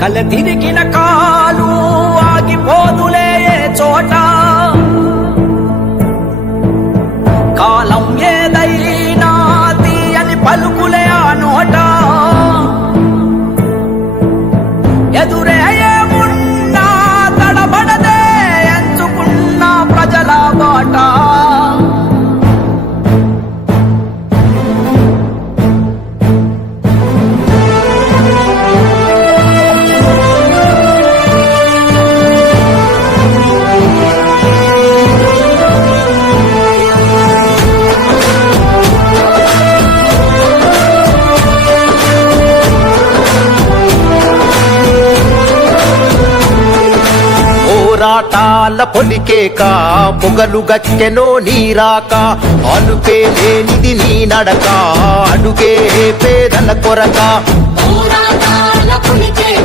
కల తిరిగిన కాలు ఆగిపోదులే చోట కాలం ఏదైనా తీయని పలుకులే ఆ నోట ఎదురే ఏమున్నా తడబడదే ఎంచుకున్న ప్రజల బాట పోరాటాల పొలికేక పొగలు గచ్చెనో నీరాక అలుపే లేనిది నీ నడక అడుగే పేదల కొరక పోరాటాల పొలికేక